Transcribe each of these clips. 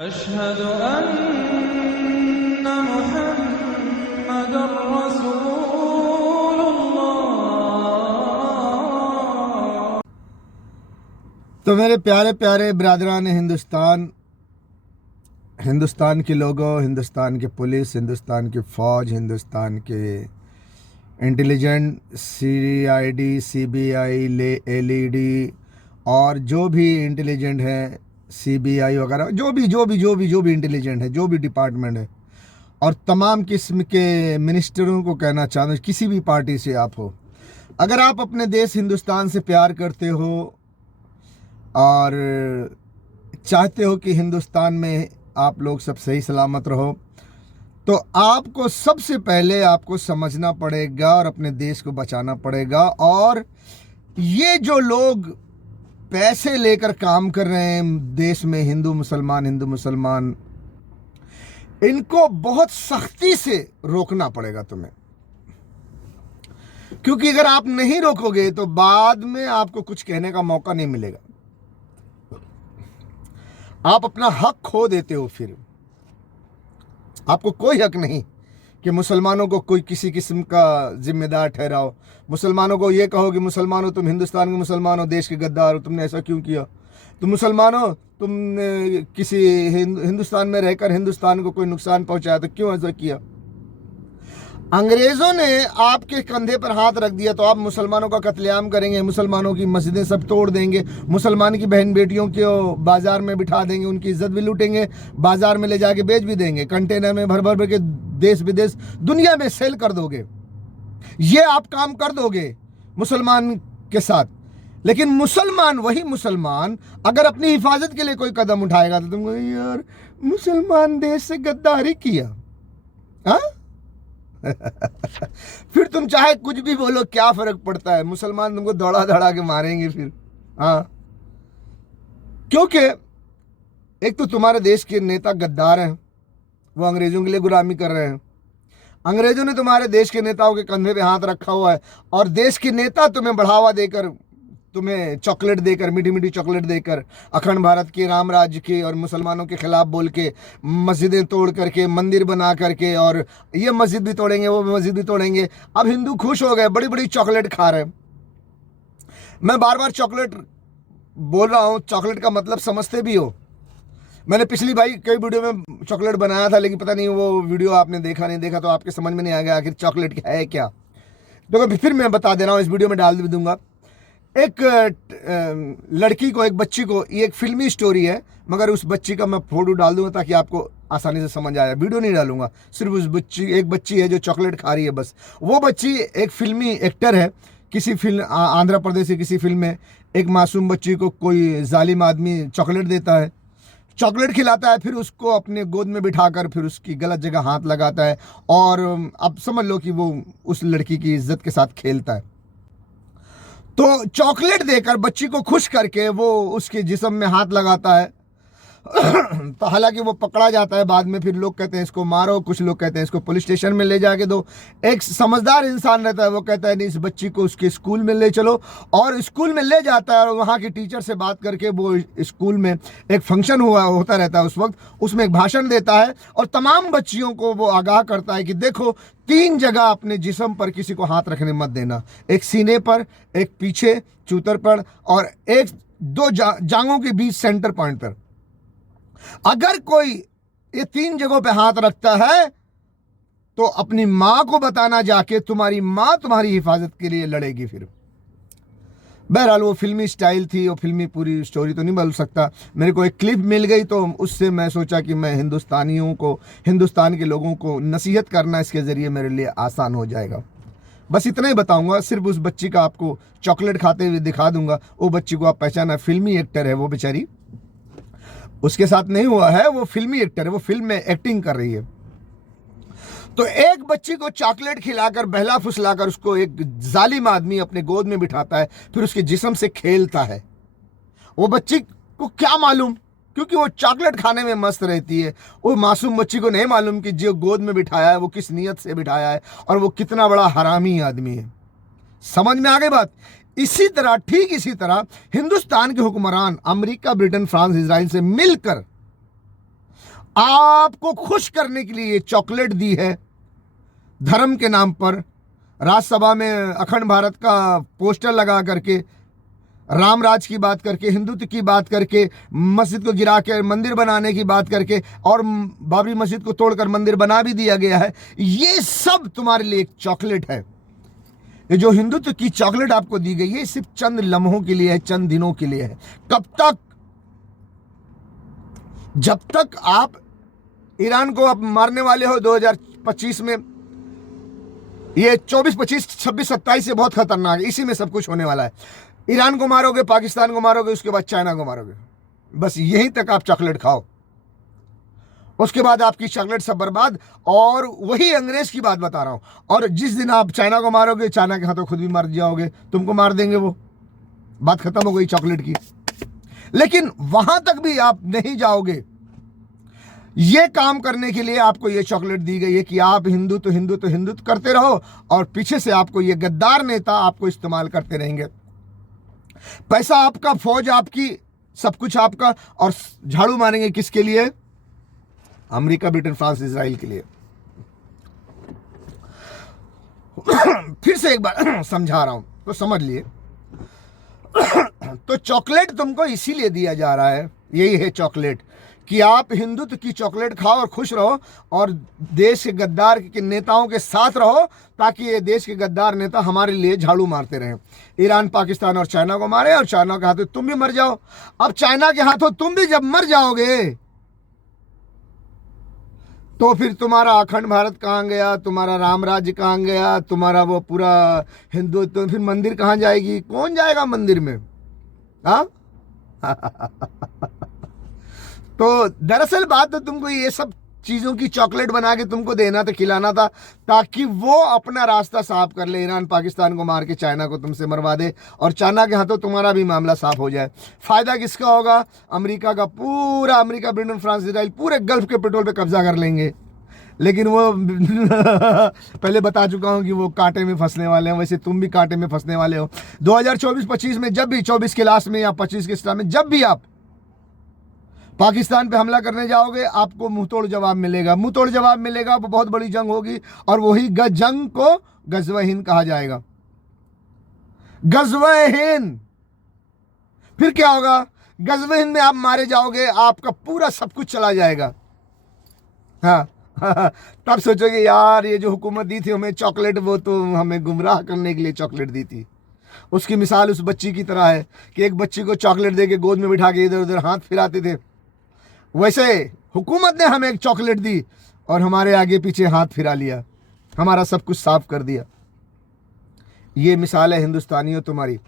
अशहदु अन्ना मुहम्मदुर रसूलुल्लाह। तो मेरे प्यारे प्यारे बिरादरान हिंदुस्तान के लोगों, हिंदुस्तान के पुलिस, हिंदुस्तान की फ़ौज, हिंदुस्तान के इंटेलिजेंट, CID, CBI, LED और जो भी इंटेलिजेंट है, CBI वगैरह, जो भी इंटेलिजेंट है, जो भी डिपार्टमेंट है, और तमाम किस्म के मिनिस्टरों को कहना चाहता हूँ, किसी भी पार्टी से आप हो, अगर आप अपने देश हिंदुस्तान से प्यार करते हो और चाहते हो कि हिंदुस्तान में आप लोग सब सही सलामत रहो, तो आपको सबसे पहले आपको समझना पड़ेगा और अपने देश को बचाना पड़ेगा। और ये जो लोग पैसे लेकर काम कर रहे हैं देश में, हिंदू मुसलमान, इनको बहुत सख्ती से रोकना पड़ेगा तुम्हें, क्योंकि अगर आप नहीं रोकोगे तो बाद में आपको कुछ कहने का मौका नहीं मिलेगा। आप अपना हक खो देते हो, फिर आपको कोई हक नहीं कि मुसलमानों को कोई किसी किस्म का जिम्मेदार ठहराओ, मुसलमानों को ये कहो कि मुसलमानों तुम हिंदुस्तान के मुसलमान हो, देश के गद्दार हो, तुमने ऐसा क्यों किया, तुम मुसलमानों तुमने किसी हिंदुस्तान में रहकर हिंदुस्तान को कोई नुकसान पहुंचाया तो क्यों ऐसा किया। अंग्रेज़ों ने आपके कंधे पर हाथ रख दिया तो आप मुसलमानों का कत्लेआम करेंगे, मुसलमानों की मस्जिदें सब तोड़ देंगे, मुसलमान की बहन बेटियों को बाज़ार में बिठा देंगे, उनकी इज्जत भी लूटेंगे, बाज़ार में ले जाके बेच भी देंगे, कंटेनर में भर भर के देश विदेश दुनिया में सेल कर दोगे। ये आप काम कर दोगे मुसलमान के साथ। लेकिन मुसलमान, वही मुसलमान अगर अपनी हिफाजत के लिए कोई कदम उठाएगा तो तुम कहोगे यार मुसलमान देश से गद्दारी किया। हाँ फिर तुम चाहे कुछ भी बोलो, क्या फर्क पड़ता है, मुसलमान तुमको दौड़ा दौड़ा के मारेंगे फिर। हाँ, क्योंकि एक तो तुम्हारे देश के नेता गद्दार हैं, वो अंग्रेजों के लिए गुलामी कर रहे हैं, अंग्रेजों ने तुम्हारे देश के नेताओं के कंधे पे हाथ रखा हुआ है, और देश के नेता तुम्हें बढ़ावा देकर, तुम्हें चॉकलेट देकर, मीठी मीठी चॉकलेट देकर, अखंड भारत के राम राज्य के और मुसलमानों के खिलाफ बोल के, मस्जिदें तोड़ करके, मंदिर बना करके, और ये मस्जिद भी तोड़ेंगे, वो मस्जिद भी तोड़ेंगे। अब हिंदू खुश हो गए, बड़ी बड़ी चॉकलेट खा रहे हैं। मैं बार बार चॉकलेट बोल रहा हूँ, चॉकलेट का मतलब समझते भी हो। मैंने पिछली कई वीडियो में चॉकलेट बनाया था, लेकिन पता नहीं वो वीडियो आपने देखा नहीं देखा, तो आपके समझ में नहीं आ गया आखिर चॉकलेट क्या है क्या। तो फिर मैं बता दे रहा हूँ, इस वीडियो में डाल भी दूंगा। एक लड़की को, एक बच्ची को, ये एक फिल्मी स्टोरी है, मगर उस बच्ची का मैं फोटो डाल दूंगा ताकि आपको आसानी से समझ आए। वीडियो नहीं डालूंगा, सिर्फ उस बच्ची, एक बच्ची है जो चॉकलेट खा रही है बस। वो बच्ची एक फिल्मी एक्टर है, किसी फिल्म, आंध्र प्रदेश की किसी फिल्म में एक मासूम बच्ची को कोई जालिम आदमी चॉकलेट देता है, चॉकलेट खिलाता है, फिर उसको अपने गोद में बिठाकर फिर उसकी गलत जगह हाथ लगाता है, और अब समझ लो कि वो उस लड़की की इज्जत के साथ खेलता है। तो चॉकलेट देकर बच्ची को खुश करके वो उसके जिस्म में हाथ लगाता है। तो हालांकि वो पकड़ा जाता है बाद में, फिर लोग कहते हैं इसको मारो, कुछ लोग कहते हैं इसको पुलिस स्टेशन में ले जाके दो। एक समझदार इंसान रहता है, वो कहता है नहीं, इस बच्ची को उसके स्कूल में ले चलो, और स्कूल में ले जाता है, और वहाँ की टीचर से बात करके वो स्कूल में एक फंक्शन होता रहता है उस वक्त, उसमें एक भाषण देता है, और तमाम बच्चियों को वो आगाह करता है कि देखो 3 जगह अपने जिस्म पर किसी को हाथ रखने मत देना, एक सीने पर, एक पीछे चूतर पर, और एक 2 जांघों के बीच सेंटर पॉइंट पर। अगर कोई ये 3 जगहों पे हाथ रखता है तो अपनी मां को बताना जाके, तुम्हारी मां तुम्हारी हिफाजत के लिए लड़ेगी फिर। बहरहाल वो फिल्मी स्टाइल थी, वो फिल्मी पूरी स्टोरी तो नहीं बोल सकता, मेरे को एक क्लिप मिल गई तो उससे मैं सोचा कि मैं हिंदुस्तानियों को, हिंदुस्तान के लोगों को नसीहत करना इसके ज़रिए मेरे लिए आसान हो जाएगा। बस इतना ही बताऊंगा, सिर्फ उस बच्ची का आपको चॉकलेट खाते हुए दिखा दूंगा। वो बच्ची को आप पहचाना, फिल्मी एक्टर है वो बेचारी, उसके साथ नहीं हुआ है, वो फिल्मी एक्टर है, वो फिल्म में एक्टिंग कर रही है। तो एक बच्ची को चॉकलेट खिलाकर, बहला फुसलाकर उसको एक जालिम आदमी अपने गोद में बिठाता है, फिर उसके जिस्म से खेलता है। वो बच्ची को क्या मालूम, क्योंकि वो चॉकलेट खाने में मस्त रहती है, वो मासूम बच्ची को नहीं मालूम कि जो गोद में बिठाया है वो किस नीयत से बिठाया है, और वो कितना बड़ा हरामी आदमी है। समझ में आ गई बात। इसी तरह, ठीक इसी तरह हिंदुस्तान के हुक्मरान अमेरिका, ब्रिटेन, फ्रांस, इजराइल से मिलकर आपको खुश करने के लिए चॉकलेट दी है धर्म के नाम पर, राज्यसभा में अखंड भारत का पोस्टर लगा करके, राम राज की बात करके, हिंदुत्व की बात करके, मस्जिद को गिरा के मंदिर बनाने की बात करके, और बाबरी मस्जिद को तोड़कर मंदिर बना भी दिया गया है। ये सब तुम्हारे लिए एक चॉकलेट है। ये जो हिंदुत्व की चॉकलेट आपको दी गई है सिर्फ चंद लम्हों के लिए है, चंद दिनों के लिए है। कब तक? जब तक आप ईरान को अब मारने वाले हो 2025 में, ये 24, 25, 26, 27 से बहुत खतरनाक है, इसी में सब कुछ होने वाला है। ईरान को मारोगे, पाकिस्तान को मारोगे, उसके बाद चाइना को मारोगे, बस यहीं तक आप चॉकलेट खाओ, उसके बाद आपकी चॉकलेट सब बर्बाद। और वही अंग्रेज की बात बता रहा हूं। और जिस दिन आप चाइना को मारोगे, चाइना के हाथों खुद भी मर जाओगे, तुमको मार देंगे, वो बात खत्म हो गई चॉकलेट की। लेकिन वहां तक भी आप नहीं जाओगे। ये काम करने के लिए आपको ये चॉकलेट दी गई है कि आप हिंदुत्व हिंदुत्व हिंदुत्व करते रहो, और पीछे से आपको ये गद्दार नेता आपको इस्तेमाल करते रहेंगे। पैसा आपका, फौज आपकी, सब कुछ आपका, और झाड़ू मारेंगे किसके लिए? अमेरिका, ब्रिटेन, फ्रांस, इजराइल के लिए। फिर से एक बार समझा रहा हूं तो समझ लिए। तो चॉकलेट तुमको इसीलिए दिया जा रहा है, यही है चॉकलेट, कि आप हिंदुत्व की चॉकलेट खाओ और खुश रहो, और देश के गद्दार के नेताओं के साथ रहो, ताकि ये देश के गद्दार नेता हमारे लिए झाड़ू मारते रहें। ईरान, पाकिस्तान और चाइना को मारे, और चाइना के हाथों तुम भी मर जाओ। अब चाइना के हाथों तुम भी जब मर जाओगे, तो फिर तुम्हारा अखंड भारत कहाँ गया, तुम्हारा राम राज्य कहाँ गया, तुम्हारा वो पूरा हिंदुत्व, तो फिर मंदिर कहाँ जाएगी? कौन जाएगा मंदिर में? हाँ तो दरअसल बात तो तुमको ये सब चीजों की चॉकलेट बना के तुमको देना था, खिलाना था, ताकि वो अपना रास्ता साफ कर ले, ईरान पाकिस्तान को मार के चाइना को तुमसे मरवा दे, और चाइना के हाथों तुम्हारा भी मामला साफ हो जाए। फायदा किसका होगा? अमेरिका का। पूरा अमेरिका, ब्रिटेन, फ्रांस, इजराइल पूरे गल्फ के पेट्रोल पे कब्जा कर लेंगे। लेकिन वो पहले बता चुका हूं कि वो कांटे में फंसने वाले हैं, वैसे तुम भी कांटे में फंसने वाले हो। 2024-25 में जब भी, 24 के लास्ट में या 25 के स्टार्ट में जब भी आप पाकिस्तान पे हमला करने जाओगे, आपको मुंहतोड़ जवाब मिलेगा। मुंहतोड़ जवाब मिलेगा, वो बहुत बड़ी जंग होगी, और वही जंग को गज़वा हिंद कहा जाएगा। गज़वा हिंद। फिर क्या होगा? गज़वा हिंद में आप मारे जाओगे, आपका पूरा सब कुछ चला जाएगा। हाँ तब सोचोगे यार, ये जो हुकूमत दी थी हमें चॉकलेट, वो तो हमें गुमराह करने के लिए चॉकलेट दी थी। उसकी मिसाल उस बच्ची की तरह है कि एक बच्ची को चॉकलेट दे के गोद में बिठा के इधर उधर हाथ फिराते थे, वैसे हुकूमत ने हमें एक चॉकलेट दी और हमारे आगे पीछे हाथ फिरा लिया, हमारा सब कुछ साफ कर दिया। ये मिसाल है हिंदुस्तानियों तुम्हारी।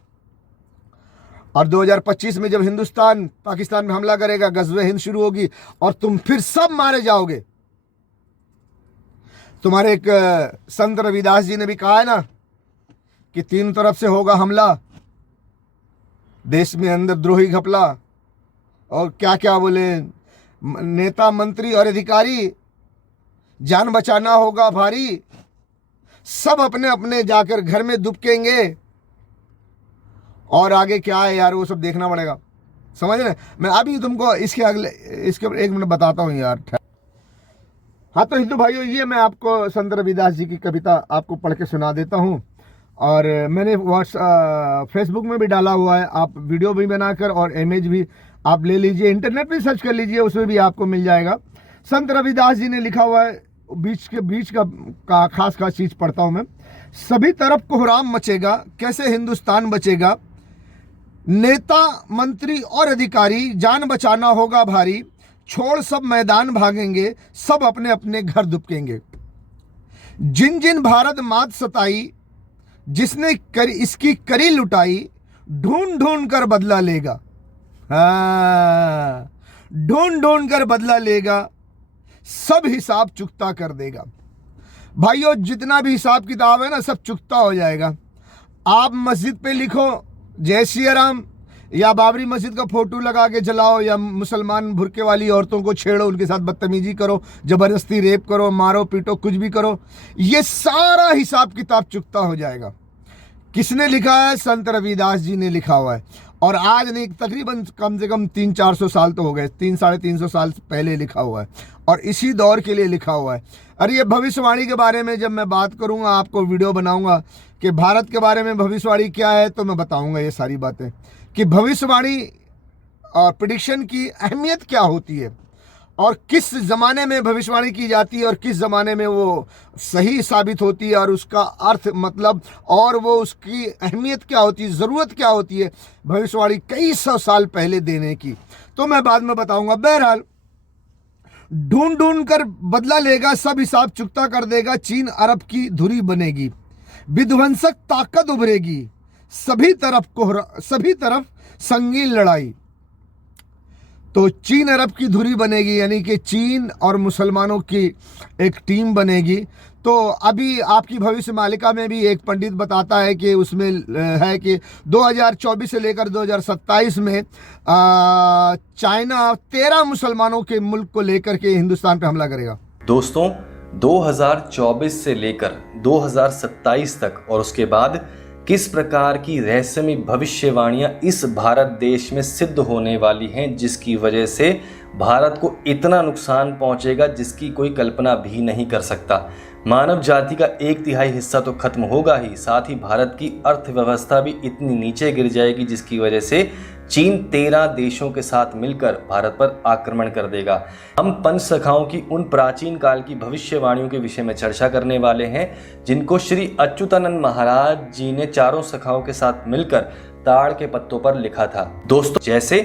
और 2025 में जब हिंदुस्तान पाकिस्तान में हमला करेगा, गज़वा हिंद शुरू होगी, और तुम फिर सब मारे जाओगे। तुम्हारे एक संत रविदास जी ने भी कहा है ना कि 3 तरफ से होगा हमला, देश में अंदर द्रोही घपला, और क्या क्या बोले, नेता मंत्री और अधिकारी, जान बचाना होगा भारी, सब अपने अपने जाकर घर में दुबकेंगे। और आगे क्या है यार, वो सब देखना पड़ेगा, समझ रहे? मैं अभी तुमको इसके 1 मिनट बताता हूँ यार। हाँ तो हिंदू भाइयों, ये मैं आपको संत रविदास जी की कविता आपको पढ़ के सुना देता हूँ, और मैंने फेसबुक में भी डाला हुआ है, आप वीडियो भी बनाकर और इमेज भी आप ले लीजिए, इंटरनेट पे सर्च कर लीजिए, उसमें भी आपको मिल जाएगा। संत रविदास जी ने लिखा हुआ है, बीच का खास चीज पढ़ता हूं मैं। सभी तरफ कोहराम मचेगा, कैसे हिंदुस्तान बचेगा, नेता मंत्री और अधिकारी, जान बचाना होगा भारी, छोड़ सब मैदान भागेंगे, सब अपने अपने घर दुबकेंगे। जिन जिन भारत मात सताई, जिसने इसकी करी लुटाई, ढूंढ ढूंढ कर बदला लेगा। हाँ, ढूंढ ढूंढ कर बदला लेगा, सब हिसाब चुकता कर देगा। भाइयों, जितना भी हिसाब किताब है ना, सब चुकता हो जाएगा। आप मस्जिद पे लिखो जय श्री राम, या बाबरी मस्जिद का फोटो लगा के जलाओ, या मुसलमान बुर्के वाली औरतों को छेड़ो, उनके साथ बदतमीजी करो, जबरदस्ती रेप करो, मारो पीटो, कुछ भी करो, ये सारा हिसाब किताब चुकता हो जाएगा। किसने लिखा है? संत रविदास जी ने लिखा हुआ है। और आज नहीं, तकरीबन कम से कम 300-400 साल तो हो गए, 300-350 साल पहले लिखा हुआ है और इसी दौर के लिए लिखा हुआ है। अरे ये भविष्यवाणी के बारे में जब मैं बात करूंगा, आपको वीडियो बनाऊंगा कि भारत के बारे में भविष्यवाणी क्या है, तो मैं बताऊंगा ये सारी बातें कि भविष्यवाणी और प्रेडिक्शन की अहमियत क्या होती है और किस ज़माने में भविष्यवाणी की जाती है और किस ज़माने में वो सही साबित होती है और उसका अर्थ मतलब और वो उसकी अहमियत क्या होती है, ज़रूरत क्या होती है भविष्यवाणी कई सौ साल पहले देने की, तो मैं बाद में बताऊंगा। बहरहाल, ढूंढ ढूंढ कर बदला लेगा, सब हिसाब चुकता कर देगा, चीन अरब की धुरी बनेगी, विध्वंसक ताकत उभरेगी, सभी तरफ संगीन लड़ाई। तो चीन अरब की धुरी बनेगी, यानी कि चीन और मुसलमानों की एक टीम बनेगी। तो अभी आपकी भविष्य मालिका में भी एक पंडित बताता है कि उसमें है कि 2024 से लेकर 2027 में चाइना 13 मुसलमानों के मुल्क को लेकर के हिंदुस्तान पे हमला करेगा। दोस्तों, 2024 से लेकर 2027 तक और उसके बाद किस प्रकार की रहस्यमयी भविष्यवाणियां इस भारत देश में सिद्ध होने वाली हैं, जिसकी वजह से भारत को इतना नुकसान पहुंचेगा जिसकी कोई कल्पना भी नहीं कर सकता। मानव जाति का 1/3 हिस्सा तो खत्म होगा ही, साथ ही भारत की अर्थव्यवस्था भी इतनी नीचे गिर जाएगी जिसकी वजह से चीन 13 देशों के साथ मिलकर भारत पर आक्रमण कर देगा। हम पंच सखाओं की उन प्राचीन काल की भविष्यवाणियों के विषय में चर्चा करने वाले हैं, जिनको श्री अच्युतानंद महाराज जी ने चारों सखाओं के साथ मिलकर ताड़ के पत्तों पर लिखा था। दोस्तों, जैसे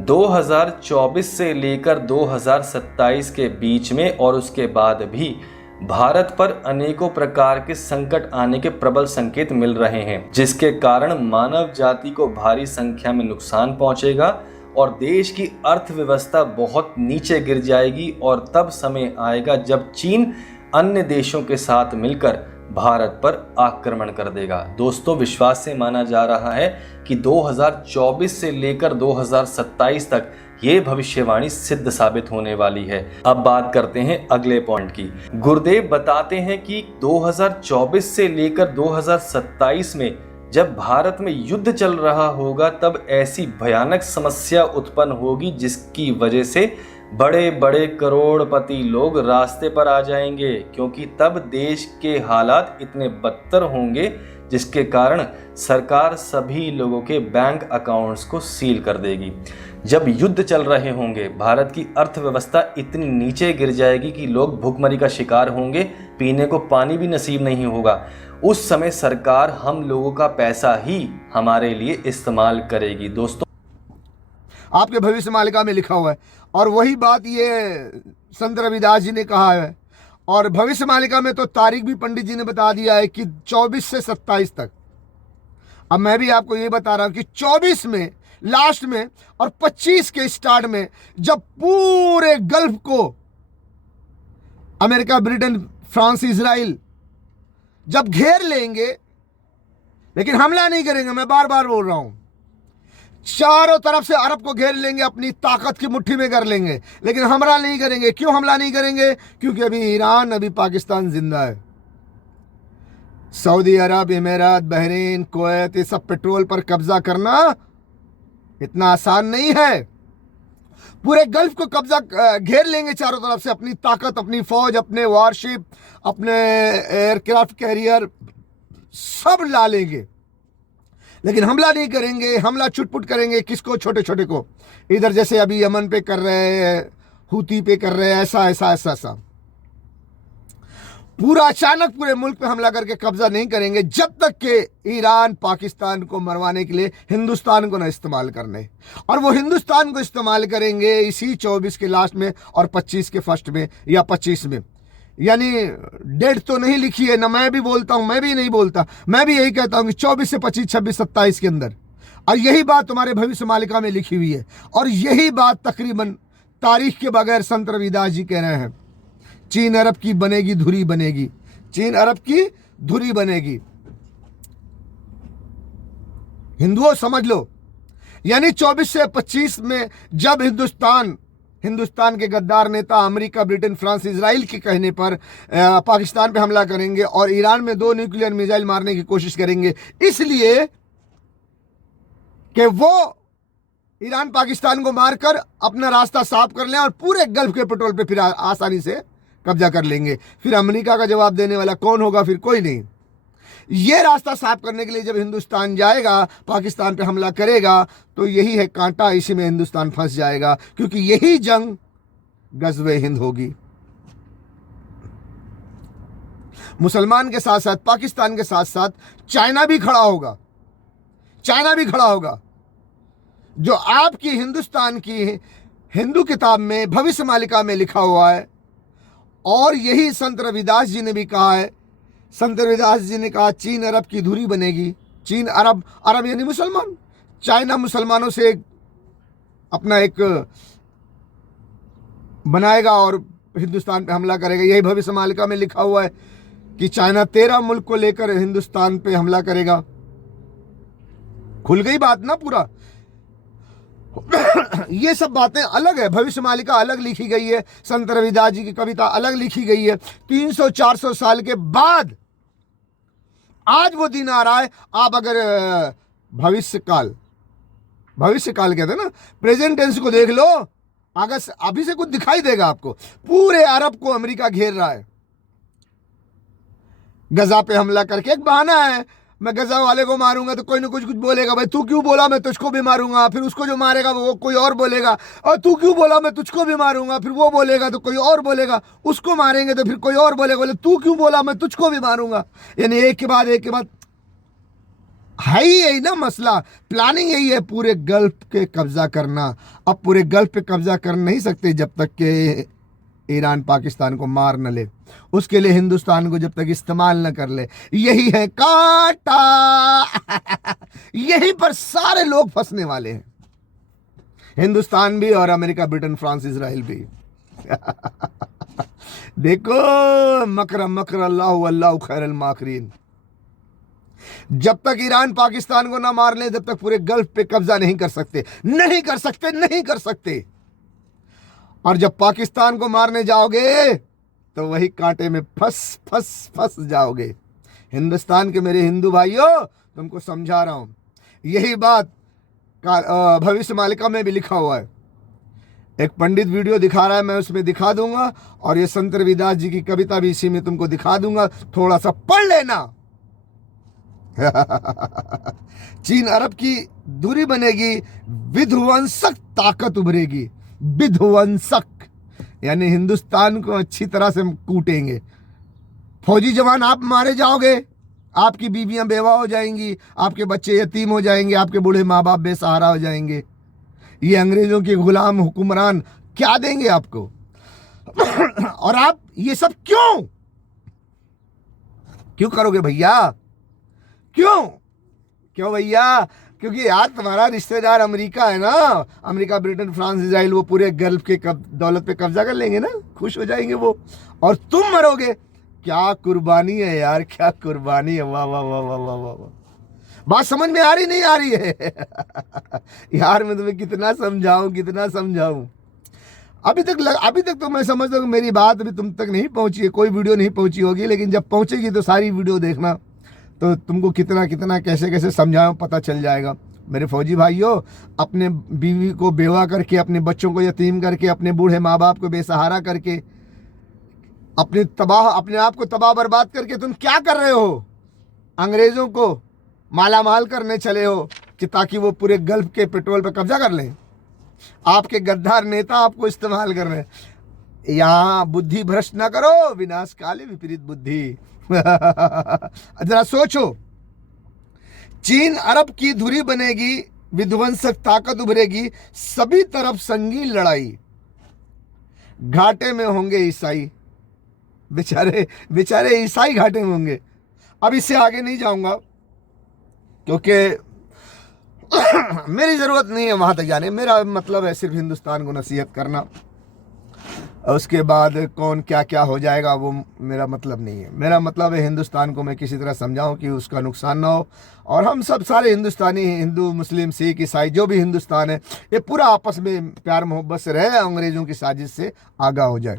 2024 से लेकर 2027 के बीच में और उसके बाद भी भारत पर अनेकों प्रकार के संकट आने के प्रबल संकेत मिल रहे हैं, जिसके कारण मानव जाति को भारी संख्या में नुकसान पहुंचेगा और देश की अर्थव्यवस्था बहुत नीचे गिर जाएगी। और तब समय आएगा जब चीन अन्य देशों के साथ मिलकर भारत पर आक्रमण कर देगा। दोस्तों, विश्वास से माना जा रहा है कि 2024 से लेकर 2027 तक ये भविष्यवाणी सिद्ध साबित होने वाली है। अब बात करते हैं अगले पॉइंट की। गुरुदेव बताते हैं कि 2024 से लेकर 2027 में जब भारत में युद्ध चल रहा होगा, तब ऐसी भयानक समस्या उत्पन्न होगी जिसकी वजह से बड़े बड़े करोड़पति लोग रास्ते पर आ जाएंगे, क्योंकि तब देश के हालात इतने बदतर होंगे जिसके कारण सरकार सभी लोगों के बैंक अकाउंट्स को सील कर देगी। जब युद्ध चल रहे होंगे, भारत की अर्थव्यवस्था इतनी नीचे गिर जाएगी कि लोग भूखमरी का शिकार होंगे, पीने को पानी भी नसीब नहीं होगा। उस समय सरकार हम लोगों का पैसा ही हमारे लिए इस्तेमाल करेगी। दोस्तों, आपके भविष्य मालिका में लिखा हुआ है और वही बात ये संत रविदास जी ने कहा है। और भविष्य मालिका में तो तारीख भी पंडित जी ने बता दिया है कि 24 से 27 तक। अब मैं भी आपको ये बता रहा हूं कि 24 में लास्ट में और 25 के स्टार्ट में जब पूरे गल्फ को अमेरिका, ब्रिटेन, फ्रांस, इजराइल जब घेर लेंगे, लेकिन हमला नहीं करेंगे, मैं बार बार बोल रहा हूं, चारों तरफ से अरब को घेर लेंगे, अपनी ताकत की मुट्ठी में कर लेंगे, लेकिन हमला नहीं करेंगे। क्यों हमला नहीं करेंगे? क्योंकि अभी ईरान, अभी पाकिस्तान जिंदा है। सऊदी अरब, इमारात, बहरीन, कुवैत, ये सब पेट्रोल पर कब्जा करना इतना आसान नहीं है। पूरे गल्फ को कब्जा घेर लेंगे चारों तरफ से, अपनी ताकत, अपनी फौज, अपने वारशिप, अपने एयरक्राफ्ट कैरियर सब ला लेंगे, लेकिन हमला नहीं करेंगे। हमला छुटपुट करेंगे किसको? छोटे छोटे को। इधर जैसे अभी यमन पे कर रहे हैं, हूती पे कर रहे हैं, ऐसा पूरा अचानक पूरे मुल्क पे हमला करके कब्जा नहीं करेंगे जब तक कि ईरान पाकिस्तान को मरवाने के लिए हिंदुस्तान को न इस्तेमाल करने। और वो हिंदुस्तान को इस्तेमाल करेंगे इसी 24 के लास्ट में और 25 के फर्स्ट में या 25 में। यानी डेट तो नहीं लिखी है, ना मैं भी बोलता हूं, मैं भी नहीं बोलता, मैं भी यही कहता हूं कि 24 से 25, 26, 27 के अंदर। और यही बात तुम्हारे भविष्य मालिका में लिखी हुई है और यही बात तकरीबन तारीख के बगैर संत रविदास जी कह रहे हैं। चीन अरब की बनेगी धुरी बनेगी, चीन अरब की धुरी बनेगी। हिंदुओं समझ लो, यानी 24 से 25 में जब हिंदुस्तान के गद्दार नेता अमेरिका, ब्रिटेन, फ्रांस, इजराइल के कहने पर पाकिस्तान पे हमला करेंगे और ईरान में 2 न्यूक्लियर मिसाइल मारने की कोशिश करेंगे, इसलिए कि वो ईरान पाकिस्तान को मारकर अपना रास्ता साफ कर लें और पूरे गल्फ के पेट्रोल पे फिर आसानी से कब्जा कर लेंगे। फिर अमेरिका का जवाब देने वाला कौन होगा? फिर कोई नहीं। ये रास्ता साफ करने के लिए जब हिंदुस्तान जाएगा, पाकिस्तान पे हमला करेगा, तो यही है कांटा, इसी में हिंदुस्तान फंस जाएगा, क्योंकि यही जंग गज़वे हिंद होगी। मुसलमान के साथ साथ, पाकिस्तान के साथ साथ चाइना भी खड़ा होगा। चाइना भी खड़ा होगा, जो आपकी हिंदुस्तान की हिंदू किताब में, भविष्य मालिका में लिखा हुआ है। और यही संत रविदास जी ने भी कहा है। संत रविदास जी ने कहा चीन अरब की धुरी बनेगी। चीन अरब, अरब यानी मुसलमान, चाइना मुसलमानों से अपना एक बनाएगा और हिंदुस्तान पे हमला करेगा। यही भविष्य मालिका में लिखा हुआ है कि चाइना 13 मुल्क को लेकर हिंदुस्तान पे हमला करेगा। खुल गई बात ना पूरा। ये सब बातें अलग है, भविष्य मालिका अलग लिखी गई है, संत रविदास जी की कविता अलग लिखी गई है। 300-400 साल के बाद आज वो दिन आ रहा है। आप अगर भविष्य काल कहते हैं ना, प्रेजेंट टेंस को देख लो, अगर अभी से कुछ दिखाई देगा आपको। पूरे अरब को अमेरिका घेर रहा है, गजा पे हमला करके। एक बहाना है, मैं गजा वाले को मारूंगा तो कोई ना कुछ बोलेगा, भाई तू क्यों बोला, मैं तुझको भी मारूंगा। फिर उसको जो मारेगा वो कोई और बोलेगा, और तू क्यों बोला, मैं तुझको भी मारूंगा। फिर वो बोलेगा तो कोई और बोलेगा, उसको मारेंगे तो फिर कोई और बोलेगा, बोले तू क्यों बोला, मैं तुझको भी मारूंगा। यानी एक के बाद है ही यही ना मसला। प्लानिंग यही है, पूरे गल्फ के कब्जा करना। अब पूरे गल्फ पे कब्जा कर नहीं सकते जब तक के ईरान पाकिस्तान को मार न ले, उसके लिए हिंदुस्तान को जब तक इस्तेमाल न कर ले। यही है कांटा। यहीं पर सारे लोग फंसने वाले हैं, हिंदुस्तान भी और अमेरिका, ब्रिटेन, फ्रांस, इजराइल भी। देखो, मकर मकर अल्लाह अल्लाह खैरुल माकिरीन। जब तक ईरान पाकिस्तान को ना मार ले, जब तक पूरे गल्फ पे कब्जा नहीं कर सकते, नहीं कर सकते, नहीं कर सकते। और जब पाकिस्तान को मारने जाओगे तो वही कांटे में फंस जाओगे। हिंदुस्तान के मेरे हिंदू भाइयों, तुमको समझा रहा हूं, यही बात भविष्य मालिका में भी लिखा हुआ है। एक पंडित वीडियो दिखा रहा है, मैं उसमें दिखा दूंगा, और ये संत रविदास जी की कविता भी इसी में तुमको दिखा दूंगा, थोड़ा सा पढ़ लेना। चीन अरब की दूरी बनेगी, विध्वंसक ताकत उभरेगी। विध्वंसक यानी हिंदुस्तान को अच्छी तरह से कूटेंगे। फौजी जवान आप मारे जाओगे, आपकी बीवियां बेवा हो जाएंगी, आपके बच्चे यतीम हो जाएंगे, आपके बूढ़े माँ बाप बेसहारा हो जाएंगे। ये अंग्रेजों के गुलाम हुक्मरान क्या देंगे आपको? और आप ये सब क्यों करोगे भैया? क्यों भैया? क्योंकि यार तुम्हारा रिश्तेदार अमेरिका है ना, अमेरिका, ब्रिटेन, फ्रांस, इजराइल, वो पूरे गल्फ के दौलत पे कब्जा कर लेंगे ना, खुश हो जाएंगे वो, और तुम मरोगे। क्या कुर्बानी है यार, क्या कुर्बानी है। वाह वाह वाह वाह वाह वाह। बात समझ में आ रही नहीं आ रही है? यार मैं तुम्हें कितना समझाऊं। अभी तक तो मैं समझता हूँ मेरी बात अभी तुम तक नहीं पहुंची है, कोई वीडियो नहीं पहुंची होगी, लेकिन जब पहुंचेगी तो सारी वीडियो देखना, तो तुमको कितना कैसे समझाऊं पता चल जाएगा। मेरे फौजी भाइयों, अपने बीवी को बेवा करके, अपने बच्चों को यतीम करके, अपने बूढ़े माँ बाप को बेसहारा करके, अपने आप को तबाह बर्बाद करके तुम क्या कर रहे हो? अंग्रेजों को मालामाल करने चले हो कि ताकि वो पूरे गल्फ के पेट्रोल पर कब्जा कर लें। आपके गद्दार नेता आपको इस्तेमाल कर रहे हैं। यहाँ बुद्धि भ्रष्ट ना करो, विनाश काले विपरीत बुद्धि। जरा सोचो, चीन अरब की धुरी बनेगी, विध्वंसक ताकत उभरेगी, सभी तरफ संगीन लड़ाई, घाटे में होंगे ईसाई। बेचारे ईसाई घाटे में होंगे। अब इससे आगे नहीं जाऊंगा क्योंकि मेरी जरूरत नहीं है वहां तक जाने। मेरा मतलब है सिर्फ हिंदुस्तान को नसीहत करना, उसके बाद कौन क्या क्या हो जाएगा वो मेरा मतलब नहीं है। मेरा मतलब है हिंदुस्तान को मैं किसी तरह समझाऊं कि उसका नुकसान ना हो, और हम सब सारे हिंदुस्तानी, हिंदू, मुस्लिम, सिख, ईसाई, जो भी हिंदुस्तान है, ये पूरा आपस में प्यार मोहब्बत से रहे, अंग्रेजों की साजिश से आगाह हो जाए।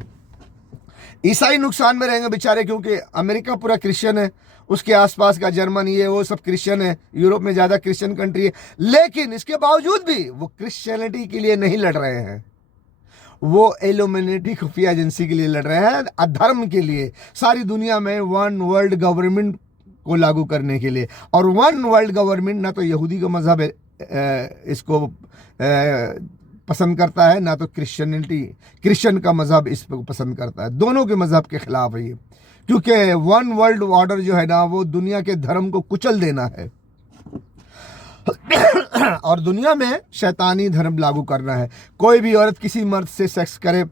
ईसाई नुकसान में रहेंगे बेचारे, क्योंकि अमेरिका पूरा क्रिश्चियन है, उसके आसपास का जर्मनी है वो सब क्रिश्चियन है, यूरोप में ज़्यादा क्रिश्चियन कंट्री है, लेकिन इसके बावजूद भी वो क्रिश्चियनिटी के लिए नहीं लड़ रहे हैं, वो इल्यूमिनेटी खुफिया एजेंसी के लिए लड़ रहे हैं, अधर्म के लिए, सारी दुनिया में वन वर्ल्ड गवर्नमेंट को लागू करने के लिए। और वन वर्ल्ड गवर्नमेंट ना तो यहूदी का मजहब इसको पसंद करता है, ना तो क्रिश्चियन का मजहब इसको पसंद करता है, दोनों के मजहब के खिलाफ है ये, क्योंकि वन वर्ल्ड ऑर्डर जो है ना वो दुनिया के धर्म को कुचल देना है और दुनिया में शैतानी धर्म लागू करना है। कोई भी औरत किसी मर्द से सेक्स करे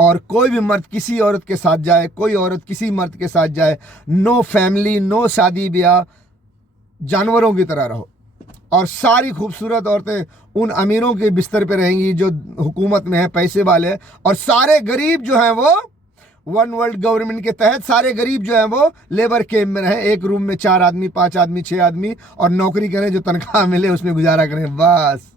और कोई भी मर्द किसी औरत के साथ जाए, कोई औरत किसी मर्द के साथ जाए, नो फैमिली, नो शादी ब्याह, जानवरों की तरह रहो। और सारी खूबसूरत औरतें उन अमीरों के बिस्तर पे रहेंगी जो हुकूमत में है, पैसे वाले हैं, और सारे गरीब जो हैं वो वन वर्ल्ड गवर्नमेंट के तहत सारे गरीब जो हैं वो लेबर कैंप में रहें, एक रूम में 4 आदमी, 5 आदमी, 6 आदमी, और नौकरी करें, जो तनख्वाह मिले उसमें गुजारा करें। बस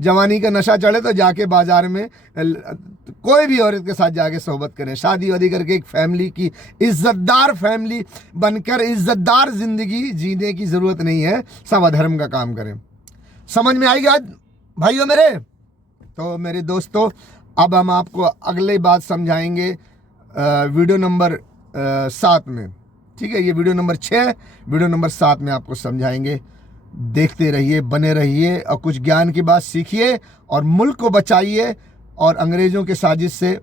जवानी का नशा चढ़े तो जाके बाजार में कोई भी औरत के साथ जाके सोहबत करें, शादी वादी करके एक फैमिली की इज्जतदार फैमिली बनकर इज्जतदार जिंदगी जीने की ज़रूरत नहीं है, सब अधर्म का काम करें। समझ में आएगी आज भाइयों मेरे? तो मेरे दोस्तों, अब हम आपको अगली बात समझाएंगे वीडियो नंबर 7 में, ठीक है? ये वीडियो नंबर 6, वीडियो नंबर 7 में आपको समझाएंगे। देखते रहिए, बने रहिए और कुछ ज्ञान की बात सीखिए और मुल्क को बचाइए और अंग्रेज़ों के साजिश से